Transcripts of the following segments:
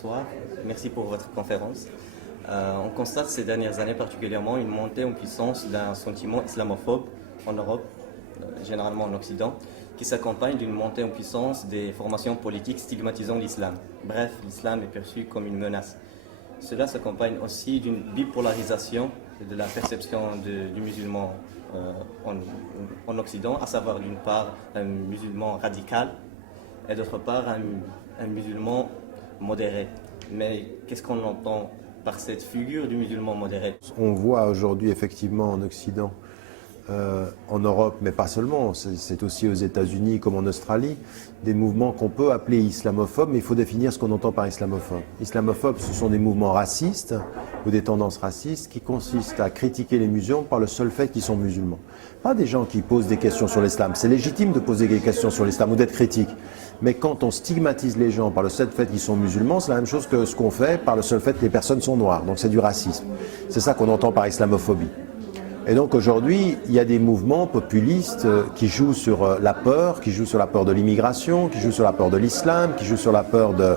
bonsoir. Merci pour votre conférence. On constate ces dernières années particulièrement une montée en puissance d'un sentiment islamophobe en Europe, généralement en Occident, qui s'accompagne d'une montée en puissance des formations politiques stigmatisant l'islam. Bref, l'islam est perçu comme une menace. Cela s'accompagne aussi d'une bipolarisation de la perception du musulman en Occident, à savoir d'une part un musulman radical et d'autre part un musulman modéré. Mais qu'est-ce qu'on entend par cette figure du musulman modéré? On voit aujourd'hui effectivement en Occident, en Europe, mais pas seulement, c'est aussi aux États-Unis comme en Australie, des mouvements qu'on peut appeler islamophobes, mais il faut définir ce qu'on entend par islamophobe. Islamophobe, ce sont des mouvements racistes ou des tendances racistes qui consistent à critiquer les musulmans par le seul fait qu'ils sont musulmans. Pas des gens qui posent des questions sur l'islam. C'est légitime de poser des questions sur l'islam ou d'être critique. Mais quand on stigmatise les gens par le seul fait qu'ils sont musulmans, c'est la même chose que ce qu'on fait par le seul fait que les personnes sont noires. Donc c'est du racisme. C'est ça qu'on entend par islamophobie. Et donc aujourd'hui, il y a des mouvements populistes qui jouent sur la peur, qui jouent sur la peur de l'immigration, qui jouent sur la peur de l'islam, qui jouent sur la peur de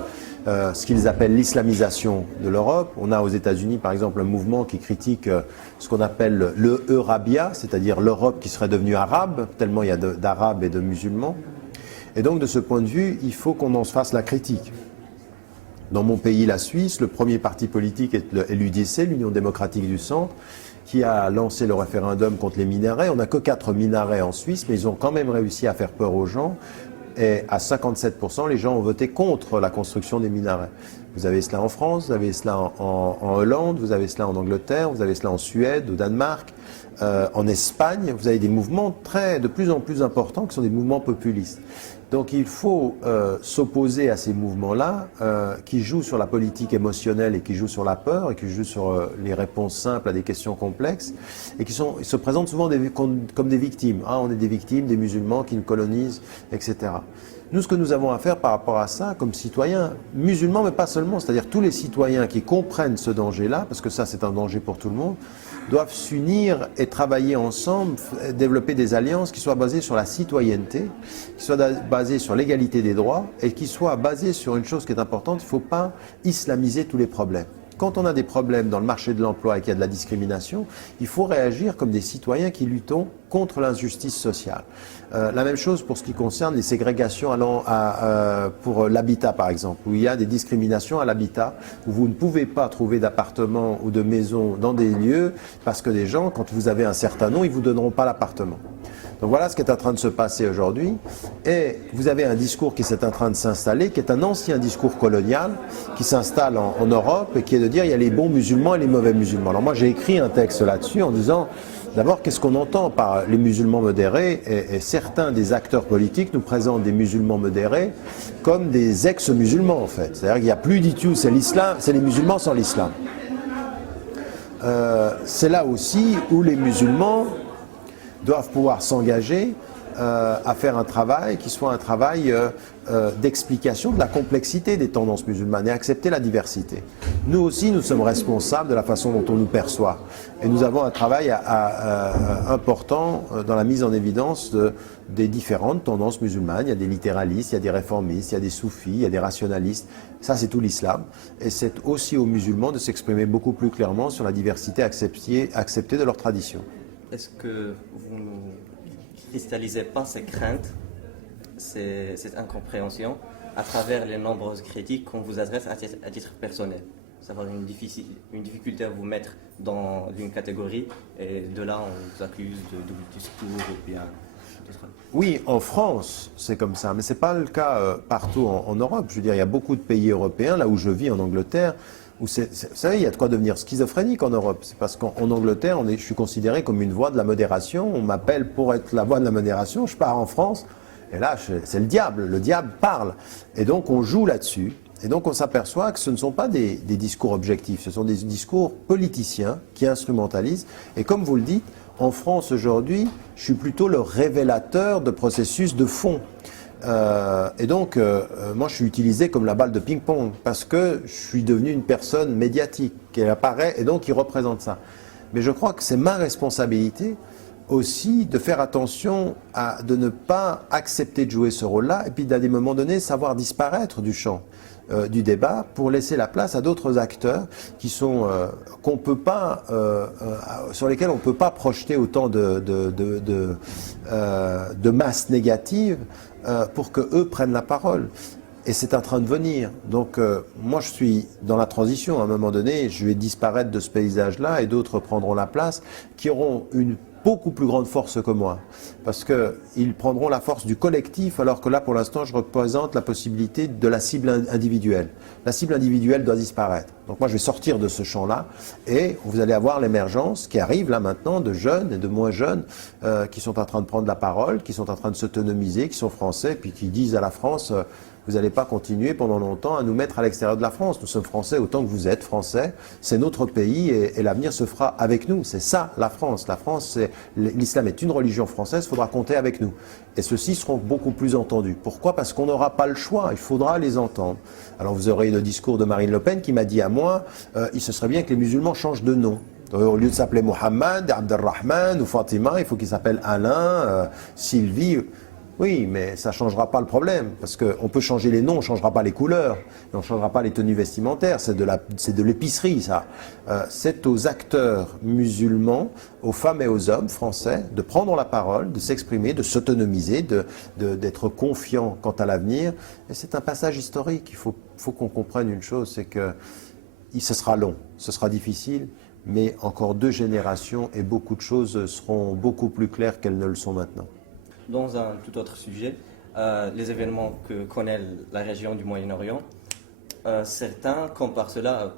ce qu'ils appellent l'islamisation de l'Europe. On a aux États-Unis, par exemple, un mouvement qui critique ce qu'on appelle le Eurabia, c'est-à-dire l'Europe qui serait devenue arabe, tellement il y a d'arabes et de musulmans. Et donc, de ce point de vue, il faut qu'on en fasse la critique. Dans mon pays, la Suisse, le premier parti politique est l'UDC, l'Union démocratique du centre, qui a lancé le référendum contre les minarets. On n'a que 4 minarets en Suisse, mais ils ont quand même réussi à faire peur aux gens. Et à 57%, les gens ont voté contre la construction des minarets. Vous avez cela en France, vous avez cela en Hollande, vous avez cela en Angleterre, vous avez cela en Suède, au Danemark, en Espagne. Vous avez des mouvements de plus en plus importants qui sont des mouvements populistes. Donc il faut s'opposer à ces mouvements-là qui jouent sur la politique émotionnelle et qui jouent sur la peur et qui jouent sur les réponses simples à des questions complexes et qui se présentent souvent comme des victimes. Ah, on est des victimes, des musulmans qui nous colonisent, etc. Nous, ce que nous avons à faire par rapport à ça, comme citoyens musulmans, mais pas seulement, c'est-à-dire tous les citoyens qui comprennent ce danger-là, parce que ça c'est un danger pour tout le monde, doivent s'unir et travailler ensemble, développer des alliances qui soient basées sur la citoyenneté, qui soient basées sur l'égalité des droits et qui soient basées sur une chose qui est importante, il ne faut pas islamiser tous les problèmes. Quand on a des problèmes dans le marché de l'emploi et qu'il y a de la discrimination, il faut réagir comme des citoyens qui luttons contre l'injustice sociale. La même chose pour ce qui concerne les ségrégations pour l'habitat, par exemple, où il y a des discriminations à l'habitat, où vous ne pouvez pas trouver d'appartement ou de maison dans des lieux, parce que des gens, quand vous avez un certain nom, ils ne vous donneront pas l'appartement. Donc voilà ce qui est en train de se passer aujourd'hui. Et vous avez un discours qui est en train de s'installer, qui est un ancien discours colonial, qui s'installe en Europe et qui est de dire il y a les bons musulmans et les mauvais musulmans. Alors moi j'ai écrit un texte là-dessus en disant d'abord qu'est-ce qu'on entend par les musulmans modérés et certains des acteurs politiques nous présentent des musulmans modérés comme des ex-musulmans en fait. C'est-à-dire qu'il n'y a plus du tout, c'est l'islam, c'est les musulmans sans l'islam. C'est là aussi où les musulmans doivent pouvoir s'engager à faire un travail qui soit un travail d'explication de la complexité des tendances musulmanes et accepter la diversité. Nous aussi, nous sommes responsables de la façon dont on nous perçoit. Et nous avons un travail important dans la mise en évidence des différentes tendances musulmanes. Il y a des littéralistes, il y a des réformistes, il y a des soufis, il y a des rationalistes. Ça, c'est tout l'islam. Et c'est aussi aux musulmans de s'exprimer beaucoup plus clairement sur la diversité acceptée de leur tradition. Est-ce que vous ne cristallisez pas ces craintes, cette incompréhension, à travers les nombreuses critiques qu'on vous adresse à titre personnel? Savoir une difficulté à vous mettre dans une catégorie, et de là on vous accuse de double discours ou bien d'autres. Oui, en France, c'est comme ça, mais ce n'est pas le cas partout en Europe. Je veux dire, il y a beaucoup de pays européens, là où je vis en Angleterre, où vous savez, il y a de quoi devenir schizophrénique en Europe. C'est parce qu'en Angleterre, je suis considéré comme une voix de la modération. On m'appelle pour être la voix de la modération. Je pars en France, et là, c'est le diable parle. Et donc, on joue là-dessus. Et donc, on s'aperçoit que ce ne sont pas des discours objectifs, ce sont des discours politiciens qui instrumentalisent. Et comme vous le dites, en France aujourd'hui, je suis plutôt le révélateur de processus de fond. Et donc, moi, je suis utilisé comme la balle de ping-pong parce que je suis devenu une personne médiatique qui apparaît et donc qui représente ça. Mais je crois que c'est ma responsabilité aussi de faire attention de ne pas accepter de jouer ce rôle-là et puis à des moments donnés savoir disparaître du champ. du débat pour laisser la place à d'autres acteurs qui sont qu'on peut pas sur lesquels on ne peut pas projeter autant de masse négative pour que eux prennent la parole. Et c'est en train de venir. Donc moi je suis dans la transition. À un moment donné, je vais disparaître de ce paysage-là et d'autres prendront la place qui auront une beaucoup plus grande force que moi. Parce qu'ils prendront la force du collectif alors que là pour l'instant je représente la possibilité de la cible individuelle. La cible individuelle doit disparaître. Donc moi je vais sortir de ce champ-là et vous allez avoir l'émergence qui arrive là maintenant de jeunes et de moins jeunes qui sont en train de prendre la parole, qui sont en train de s'autonomiser, qui sont français puis qui disent à la France vous n'allez pas continuer pendant longtemps à nous mettre à l'extérieur de la France. Nous sommes français autant que vous êtes français. C'est notre pays et l'avenir se fera avec nous. C'est ça la France. La France, l'islam est une religion française, il faudra compter avec nous. Et ceux-ci seront beaucoup plus entendus. Pourquoi? Parce qu'on n'aura pas le choix, il faudra les entendre. Alors vous aurez le discours de Marine Le Pen qui m'a dit à moi, il se serait bien que les musulmans changent de nom. Au lieu de s'appeler Mohammed, Abdelrahman ou Fatima, il faut qu'il s'appelle Alain, Sylvie. Oui, mais ça ne changera pas le problème, parce qu'on peut changer les noms, on ne changera pas les couleurs, on ne changera pas les tenues vestimentaires, c'est de l'épicerie ça. C'est aux acteurs musulmans, aux femmes et aux hommes français, de prendre la parole, de s'exprimer, de s'autonomiser, d'être confiants quant à l'avenir. Et c'est un passage historique, il faut qu'on comprenne une chose, c'est que ce sera long, ce sera difficile, mais encore 2 générations et beaucoup de choses seront beaucoup plus claires qu'elles ne le sont maintenant. Dans un tout autre sujet, les événements que connaît la région du Moyen-Orient, certains comparent cela,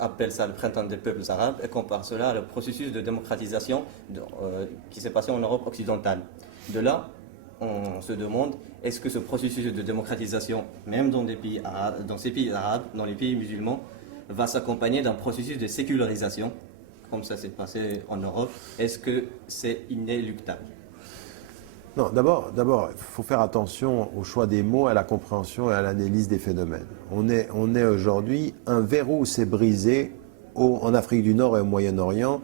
appellent ça le printemps des peuples arabes et comparent cela au processus de démocratisation qui s'est passé en Europe occidentale. De là, on se demande, est-ce que ce processus de démocratisation, même dans ces pays arabes, dans les pays musulmans, va s'accompagner d'un processus de sécularisation, comme ça s'est passé en Europe? Est-ce que c'est inéluctable? Non, d'abord, il faut faire attention au choix des mots, à la compréhension et à l'analyse des phénomènes. On est aujourd'hui, un verrou s'est brisé en Afrique du Nord et au Moyen-Orient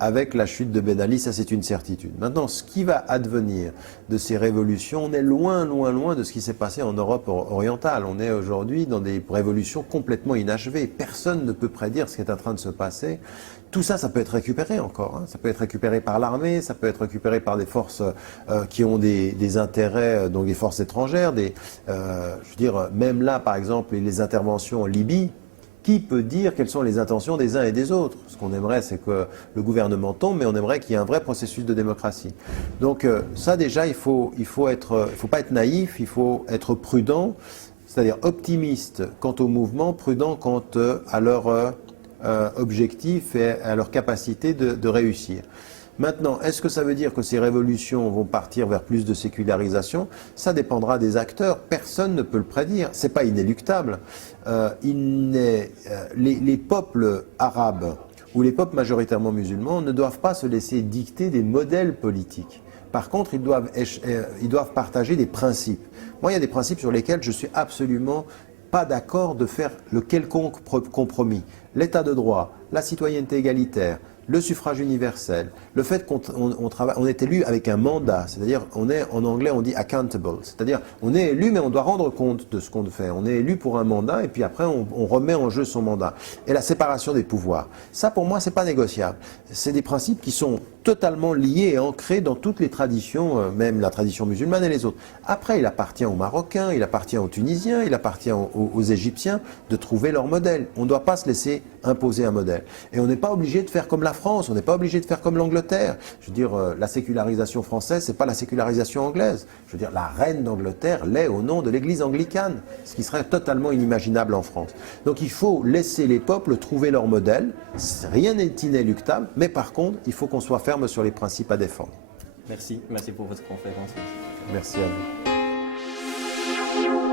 avec la chute de Ben Ali, ça c'est une certitude. Maintenant, ce qui va advenir de ces révolutions, on est loin, loin, loin de ce qui s'est passé en Europe orientale. On est aujourd'hui dans des révolutions complètement inachevées. Personne ne peut prédire ce qui est en train de se passer. Tout ça, ça peut être récupéré encore. Hein. Ça peut être récupéré par l'armée, ça peut être récupéré par des forces qui ont des intérêts, donc des forces étrangères. Je veux dire, même là, par exemple, les interventions en Libye, qui peut dire quelles sont les intentions des uns et des autres? Ce qu'on aimerait, c'est que le gouvernement tombe, mais on aimerait qu'il y ait un vrai processus de démocratie. Donc ça, déjà, il faut pas être naïf, il faut être prudent, c'est-à-dire optimiste quant au mouvement, prudent quant à leur objectif et à leur capacité de réussir. Maintenant, est-ce que ça veut dire que ces révolutions vont partir vers plus de sécularisation? Ça dépendra des acteurs. Personne ne peut le prédire. C'est pas inéluctable. Les peuples arabes ou les peuples majoritairement musulmans ne doivent pas se laisser dicter des modèles politiques. Par contre, ils doivent partager des principes. Moi, il y a des principes sur lesquels je suis absolument pas d'accord de faire le quelconque compromis. L'état de droit, la citoyenneté égalitaire, le suffrage universel, le fait qu'on est élu avec un mandat, c'est-à-dire en anglais on dit accountable, c'est-à-dire on est élu mais on doit rendre compte de ce qu'on fait. On est élu pour un mandat et puis après on remet en jeu son mandat. Et la séparation des pouvoirs, ça pour moi c'est pas négociable. C'est des principes qui sont totalement liés et ancrés dans toutes les traditions, même la tradition musulmane et les autres. Après il appartient aux Marocains, il appartient aux Tunisiens, il appartient aux Égyptiens de trouver leur modèle. On ne doit pas se laisser imposer un modèle. Et on n'est pas obligé de faire comme la France, on n'est pas obligé de faire comme l'Angleterre. Je veux dire, la sécularisation française, c'est pas la sécularisation anglaise. Je veux dire, la reine d'Angleterre l'est au nom de l'église anglicane, ce qui serait totalement inimaginable en France. Donc il faut laisser les peuples trouver leur modèle. Rien n'est inéluctable, mais par contre, il faut qu'on soit ferme sur les principes à défendre. Merci pour votre conférence. Merci à vous.